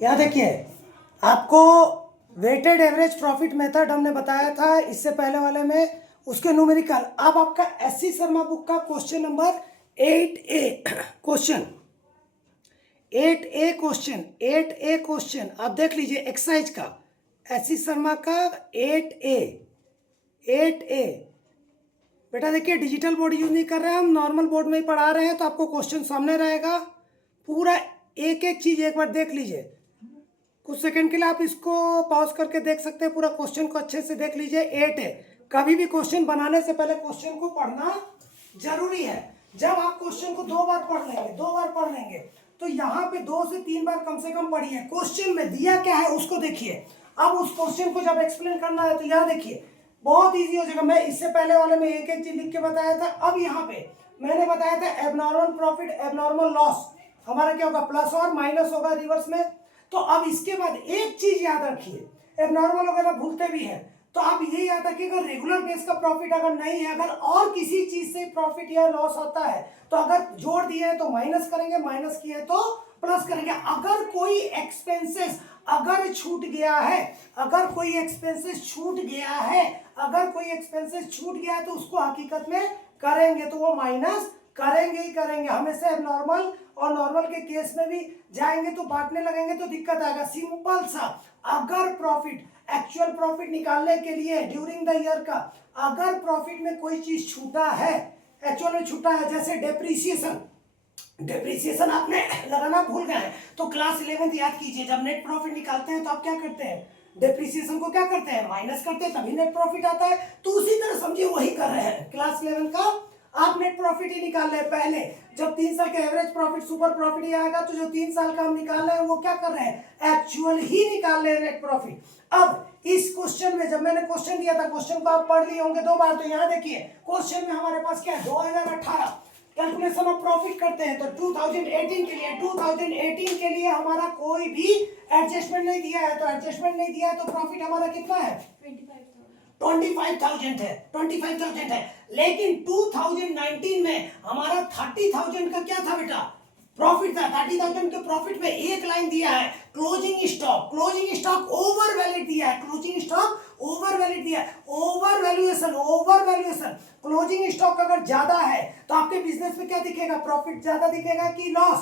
यहाँ देखिए, आपको वेटेड एवरेज प्रॉफिट मेथड हमने बताया था इससे पहले वाले में, उसके न्यूमेरिकल। अब आपका एससी शर्मा बुक का क्वेश्चन नंबर 8A क्वेश्चन आप देख लीजिए एक्सरसाइज का, एससी शर्मा का 8A बेटा देखिए, डिजिटल बोर्ड यूज नहीं कर रहे हैं हम, नॉर्मल बोर्ड में ही पढ़ा रहे हैं, तो आपको क्वेश्चन सामने रहेगा, पूरा एक एक चीज एक बार देख लीजिए। कुछ सेकंड के लिए आप इसको पॉज करके देख सकते हैं, पूरा क्वेश्चन को अच्छे से देख लीजिए। 8 है, कभी भी क्वेश्चन बनाने से पहले क्वेश्चन को पढ़ना जरूरी है। जब आप क्वेश्चन को दो बार पढ़ लेंगे तो यहाँ पे 2 से 3 बार कम से कम पढ़िए। क्वेश्चन में दिया क्या है उसको देखिए, अब उस क्वेश्चन को जब एक्सप्लेन करना है तो यहाँ देखिए बहुत इजी हो जाएगा। मैं इससे पहले वाले में एक एक चीज लिख के बताया था, अब यहाँ पे मैंने बताया था एबनॉर्मल प्रॉफिट एबनॉर्मल लॉस हमारा क्या होगा, प्लस और माइनस होगा रिवर्स में। तो अब इसके बाद एक चीज याद रखिए, एबनॉर्मल वगैरह भूलते भी हैं, तो आप ये याद रखिए अगर रेगुलर बेस का प्रॉफिट अगर नहीं है, अगर और किसी चीज से प्रॉफिट या लॉस होता है तो अगर जोड़ दिया है तो माइनस करेंगे, माइनस किया है तो प्लस करेंगे। अगर कोई एक्सपेंसेस अगर छूट गया है, अगर कोई एक्सपेंसेस छूट गया है तो उसको हकीकत में करेंगे तो वो माइनस करेंगे ही करेंगे हमेशा। नॉर्मल और नॉर्मल के केस में भी जाएंगे तो बांटने लगेंगे तो दिक्कत आएगा। सिंपल सा, अगर प्रॉफिट एक्चुअल प्रॉफिट निकालने के लिए ड्यूरिंग द ईयर का अगर प्रॉफिट में कोई चीज छूटा है, एक्चुअल में छूटा है, जैसे डेप्रिसिएशन आपने लगाना भूल गए हैं तो क्लास 11 याद कीजिए, जब नेट प्रॉफिट निकालते हैं तो आप क्या करते हैं, डेप्रिसिएशन को क्या करते हैं, माइनस करते हैं, तभी नेट प्रॉफिट आता है। तो उसी तरह समझिए वही कर रहे हैं क्लास 11 का, आप नेट प्रॉफिट ही निकाल रहे हैं। पहले जब 3 साल का एवरेज प्रॉफिट सुपर प्रॉफिट ही आएगा तो जो 3 साल का हम निकाल रहे हैं वो क्या कर रहे हैं, एक्चुअल ही निकाल रहे हैं नेट प्रॉफिट। अब इस क्वेश्चन में जब मैंने क्वेश्चन दिया था, क्वेश्चन को आप पढ़ लिए होंगे 2 बार, तो यहाँ देखिए क्वेश्चन में हमारे पास क्या है, 2018 कैलकुलेशन ऑफ प्रॉफिट करते हैं तो 2018 के लिए हमारा कोई भी एडजस्टमेंट नहीं दिया है, तो एडजस्टमेंट नहीं दिया है तो प्रॉफिट हमारा कितना है, 25,000 है। लेकिन 2019 में हमारा 30,000 का क्या था बेटा, प्रॉफिट था। 30,000 के प्रॉफिट में एक लाइन दिया है क्लोजिंग स्टॉक ओवर वैलिड दिया है, ओवर वैल्यूएशन। क्लोजिंग स्टॉक अगर ज्यादा है तो आपके बिजनेस में क्या दिखेगा, प्रॉफिट ज्यादा दिखेगा कि लॉस,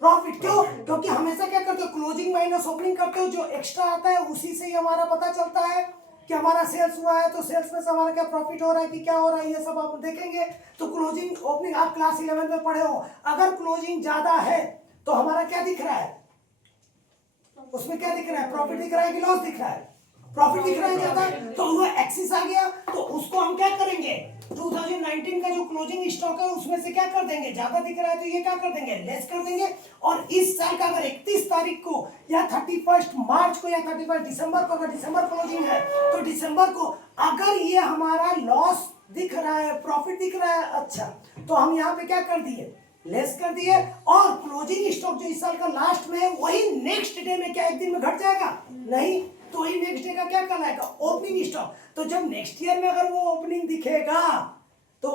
प्रॉफिट। क्यों, क्योंकि हमेशा क्या करते हो, क्लोजिंग माइनस ओपनिंग करते हो, जो एक्स्ट्रा आता है उसी से ही हमारा पता चलता है कि हमारा सेल्स हुआ है, तो सेल्स में से हमारा क्या प्रॉफिट हो रहा है कि क्या हो रहा है, ये सब आप देखेंगे। तो क्लोजिंग ओपनिंग आप क्लास 11 में पढ़े हो, अगर क्लोजिंग ज्यादा है तो हमारा क्या दिख रहा है, उसमें क्या दिख रहा है, प्रॉफिट दिख रहा है कि लॉस दिख रहा है, प्रॉफिट दिख रहा है ज्यादा, तो वो एक्सिस आ गया। तो उसको हम क्या करेंगे, 2019 का जो क्लोजिंग स्टॉक है उसमें से क्या कर देंगे, ज्यादा दिख रहा है तो ये क्या कर देंगे, लेस कर देंगे। और इस साल का अगर 31 तारीख को या 31 मार्च को या 31 दिसंबर को, अगर दिसंबर क्लोजिंग है तो दिसंबर को अगर ये हमारा लॉस दिख रहा है, प्रॉफिट दिख रहा है, अच्छा, तो हम यहाँ पे क्या कर दिए, लेस कर दिए। और क्लोजिंग स्टॉक जो इस साल का लास्ट में है वही नेक्स्ट डे में क्या एक दिन में घट जाएगा, नहीं, तो वही नेक्स्ट डे का क्या कहलाएगा, ओपनिंग स्टॉक। तो जब नेक्स्ट ईयर में अगर वो ओपनिंग दिखेगा तो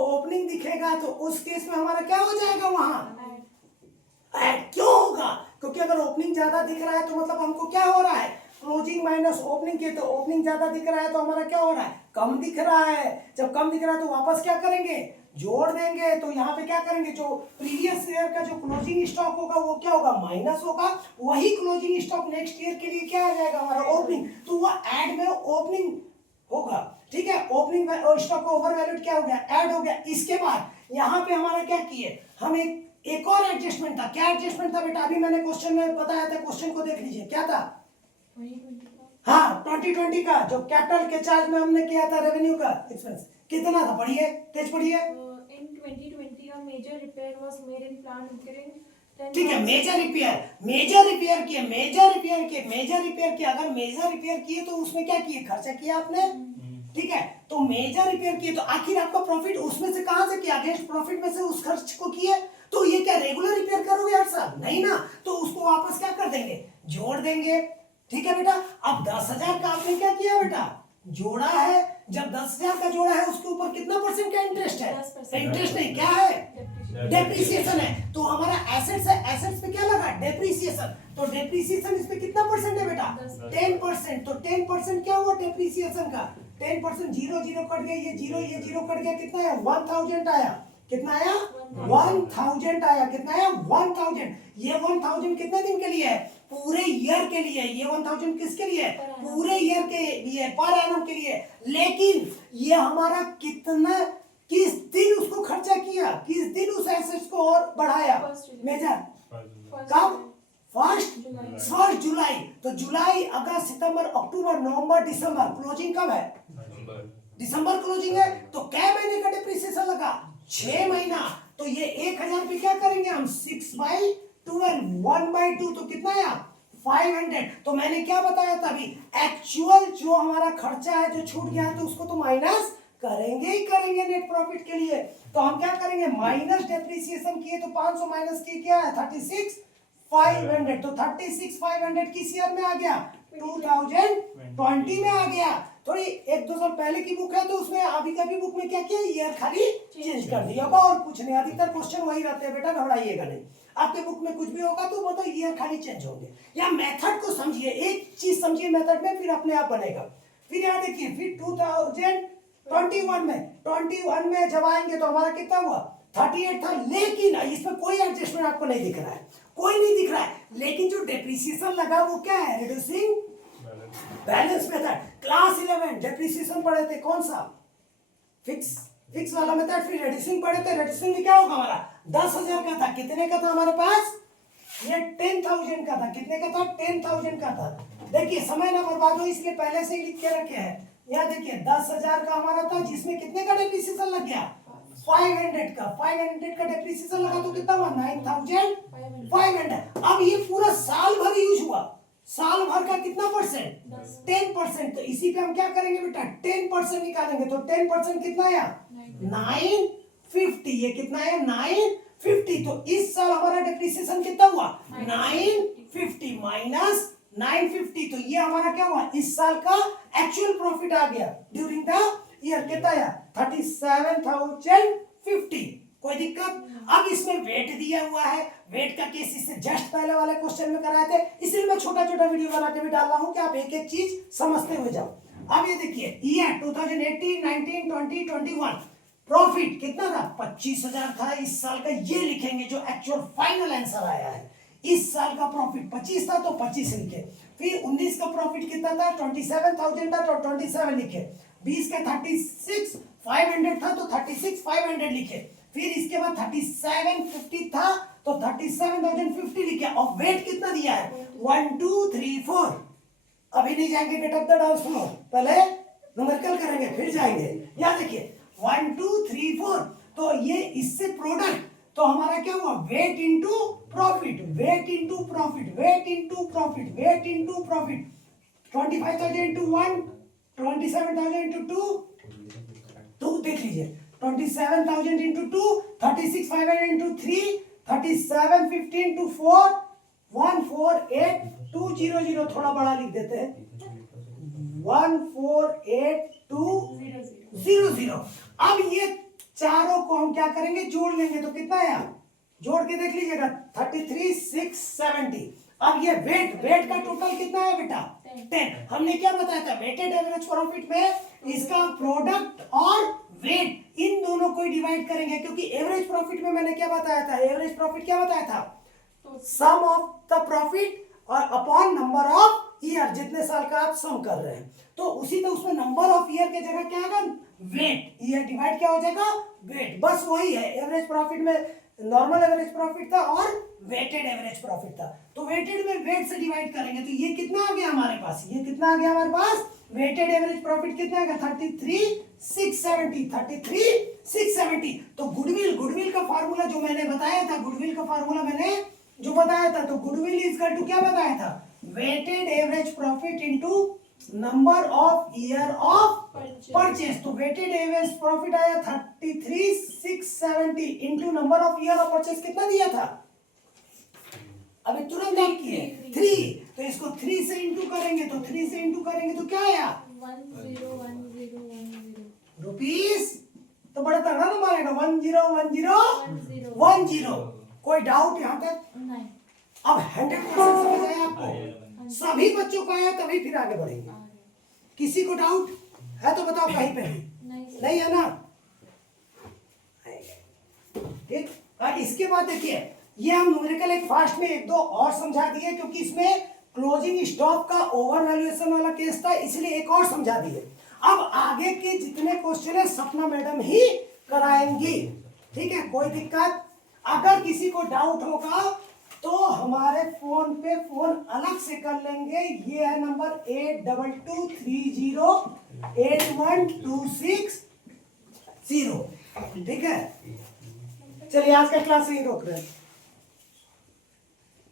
उस केस में हमारा क्या हो जाएगा, वहां ऐड क्यों होगा, क्योंकि अगर ओपनिंग ज्यादा दिख रहा है तो मतलब हमको क्या हो रहा है, क्लोजिंग माइनस ओपनिंग के, तो ओपनिंग ज्यादा दिख रहा है तो हमारा क्या हो रहा है, कम दिख रहा है। जब कम दिख रहा है तो वापस क्या करेंगे, जोड़ देंगे। तो यहाँ पे क्या करेंगे, जो प्रीवियस ईयर का जो क्लोजिंग स्टॉक होगा वो क्या होगा, माइनस होगा, वही क्लोजिंग स्टॉक नेक्स्ट ईयर के लिए क्या आ जाएगा, हमारा ओपनिंग, तो वो ऐड में ओपनिंग होगा, ठीक है। ओपनिंग स्टॉक का ओवर वैल्यूड क्या हो गया, ऐड हो गया। इसके बाद यहाँ पे हमारा क्या किए, हम एक और एडजस्टमेंट था, क्या एडजस्टमेंट था बेटा, अभी मैंने क्वेश्चन में बताया था, क्वेश्चन को देख लीजिए क्या था, हाँ 2020 का जो कैपिटल के चार्ज में हमने किया था, रेवेन्यू का एक्सपेंस कितना था, पढ़िए, तेज पढ़िए। In 2020, a major repair was made in plant incurring 10,000. ठीक है, मेजर रिपेयर किए, अगर मेजर रिपेयर किए तो उसमें क्या किए, खर्चा किया आपने, ठीक है। तो मेजर रिपेयर किए तो आखिर आपका प्रॉफिट उसमें से कहां से किया, अगेंस्ट प्रॉफिट में से उस खर्च को किए, तो ये क्या रेगुलर रिपेयर करोगे हर साल, नहीं ना, तो उसको वापस क्या कर देंगे, जोड़ देंगे, ठीक है बेटा। अब 10,000 का आपने क्या किया बेटा, जोड़ा है, जब 10,000 का जोड़ा है उसके ऊपर कितना परसेंट का इंटरेस्ट है, 10%. इंटरेस्ट नहीं, क्या है, डेप्रिसिएशन है, तो हमारा एसेट्स है, एसेट्स पे क्या लगा, डेप्रिसिएशन, तो डेप्रिसिएशन इसमें कितना परसेंट है बेटा, 10%, तो 10% क्या हुआ डेप्रिसिएशन का, 10% जीरो जीरो कट गया, ये जीरो कट गया, कितना आया 1000 आया, कितना आया 1000 आया, कितना आया 1000, ये 1000 कितने दिन के लिए है, पूरे ईयर के लिए, ये 1000 किसके लिए है, पूरे ईयर के लिए, पर एनम के लिए, लेकिन ये हमारा कितना, किस दिन उसको खर्चा किया, किस दिन उस एसेट्स को और बढ़ाया, मेजर कब, फर्स्ट जुलाई, तो जुलाई अगस्त सितंबर अक्टूबर नवंबर दिसंबर, क्लोजिंग कब है, दिसंबर क्लोजिंग है, तो क्या महीने का डिप्रिसिएशन लगा, 6 महीना, तो ये 1000 पे क्या करेंगे हम 6/12 1/2, तो कितना आया 500, तो मैंने क्या बताया था अभी, एक्चुअल जो हमारा खर्चा है जो छूट गया है तो उसको तो माइनस करेंगे ही करेंगे नेट प्रॉफिट के लिए, तो हम क्या करेंगे माइनस डेप्रिसिएशन किए, तो 500 माइनस किए क्या है 36,500, तो 36,500 किस ईयर में आ गया, 2020 में आ गया, थोड़ी 1-2 साल पहले की बुक है तो उसमें अभी का भी बुक में क्या किया, ईयर खाली चेंज कर दिया होगा और कुछ नहीं, अधिकतर क्वेश्चन वही रहते हैं बेटा, घबराइएगा नहीं, आपके बुक में कुछ भी होगा तो वो तो ईयर खाली चेंज होंगे, या मेथड को समझिए, एक चीज समझिए मेथड में, फिर अपने आप बनेगा, फिर यहाँ देखिए, फिर 21 में जब आएंगे तो हमारा कितना हुआ 38 था, लेकिन इसमें कोई एडजस्टमेंट आपको नहीं दिख रहा है, कोई नहीं दिख रहा है, लेकिन जो डेप्रिसिएशन लगा वो क्या है, reducing balance method, class 11 depreciation पढ़े थे, कौन सा फिक्स वाला मेथड, फिर रिड्यूसिंग पढ़े थे, रिड्यूसिंग में क्या होगा हमारा 10,000 का था, कितने का था हमारे पास, ये 10,000 का था, कितने का था 10,000 का था, देखिए समय ना बर्बाद हो इसलिए पहले से ही लिख के रखे हैं, यहाँ देखिए 10,000 का हमारा था, जिसमें कितने का डेप्रिसिएशन लग गया 500 का डेप्रिसिएशन लगा, तो कितना हुआ 9,500, अब ये पूरा साल भर यूज हुआ, साल भर का कितना परसेंट 10%, तो इसी पे हम क्या करेंगे बेटा 10% निकालेंगे, तो 10% कितना आया 950, ये कितना है 950, तो इस साल हमारा डेप्रिसिएशन कितना हुआ 950 माइनस 950, तो ये हमारा क्या हुआ इस साल का एक्चुअल प्रॉफिट आ गया ड्यूरिंग द ईयर, कितना आया 37,050, कोई दिक्कत, अब इसमें वेट दिया हुआ है, वेट का केस इससे जस्ट पहले वाले क्वेश्चन में कराए थे, इसलिए मैं छोटा छोटा वीडियो बना के भी डाल रहा हूं कि आप एक एक चीज समझते हुए जाओ, अब ये देखिए ईयर 2018 19 20 21 प्रॉफिट कितना था 25,000 था इस साल का, ये लिखेंगे जो एक्चुअल फाइनल आंसर आया है, इस साल का प्रॉफिट 25 था तो 25 लिखे, फिर 19 का प्रॉफिट कितना था 27,000 था तो 27 लिखे, 20 का 36,500 था तो 36,500 लिखे, फिर इसके बाद 3750 था तो 37,050 लिखे, और वेट कितना दिया है 1 2 3 4, अभी नहीं जाएंगे गेट ऑफ द डाउन सुनो, पहले न्यूमेरिकल करेंगे फिर जाएंगे, यहाँ देखिए 1 2 3 4, तो ये इससे प्रोडक्ट, तो हमारा क्या हुआ weight into profit, weight into profit, weight into profit, weight into profit, 25,000 into 1 27,000 into 2 देख लीजिए, 27,000 इनटू 2 36,500 इनटू 3 3750 इनटू 4 148,200, थोड़ा बड़ा लिख देते हैं 148,200, अब ये चारों को हम क्या करेंगे जोड़ लेंगे, तो कितना आया जोड़ के देख लीजिएगा 33,670, अब ये वेट का टोटल कितना है बेटा 10, हमने क्या बताया था वेटेड एवरेज प्रॉफिट में इसका प्रोडक्ट और वेट इन दोनों को डिवाइड करेंगे, क्योंकि एवरेज प्रॉफिट में मैंने क्या बताया था, एवरेज प्रॉफिट क्या बताया था सम ऑफ द प्रॉफिट और अपॉन नंबर ऑफ ईयर, जितने साल का आप सम कर रहे हैं, तो उसी तो उसमें नंबर ऑफ ईयर की जगह क्या आएगा वेट, ईयर डिवाइड क्या हो जाएगा वेट, बस वही है, एवरेज प्रॉफिट में नॉर्मल एवरेज प्रॉफिट था और वेटेड एवरेज प्रॉफिट था, तो वेटेड में वेट से डिवाइड करेंगे, तो ये कितना आ गया हमारे पास, ये कितना आ गया हमारे पास वेटेड एवरेज प्रॉफिट कितना आएगा 33,670, तो गुडविल का फार्मूला जो मैंने बताया था, गुडविल का फार्मूला मैंने जो बताया था, तो गुडविल इज इक्वल टू क्या बताया था weighted average profit into number of year of purchase, तो वेटेड एवरेज प्रॉफिट आया 33,670 into number of year of purchase कितना दिया था, अभी तुरंत आप किए 3, तो इसको 3 से इंटू करेंगे, तो 3 से इंटू करेंगे तो क्या आया 101010 रुपीस तो बड़ा तगड़ा नंबर आएगा 101010। कोई डाउट यहाँ तक? नहीं। अब 100% समझ आया आपको? सभी बच्चों को आया तभी फिर आगे बढ़ेंगे। किसी को डाउट है तो बताओ कहीं पे भी? नहीं है ना? ठीक। और इसके बाद देखिए ये हम न्यूमेरिकल एक फास्ट में एक दो और समझा दिए, क्योंकि इसमें क्लोजिंग स्टॉक का ओवर वैल्यूएशन वाला केस था, इसलिए एक और समझा दिए। अब आगे के जितने क्वेश्चन है सपना मैडम ही कराएंगी, ठीक है? कोई दिक्कत? अगर किसी को डाउट होगा तो हमारे फोन पे फोन अलग से कर लेंगे। ये है नंबर 82208126, ठीक है? चलिए आज का क्लास यही रोक रहे हैं।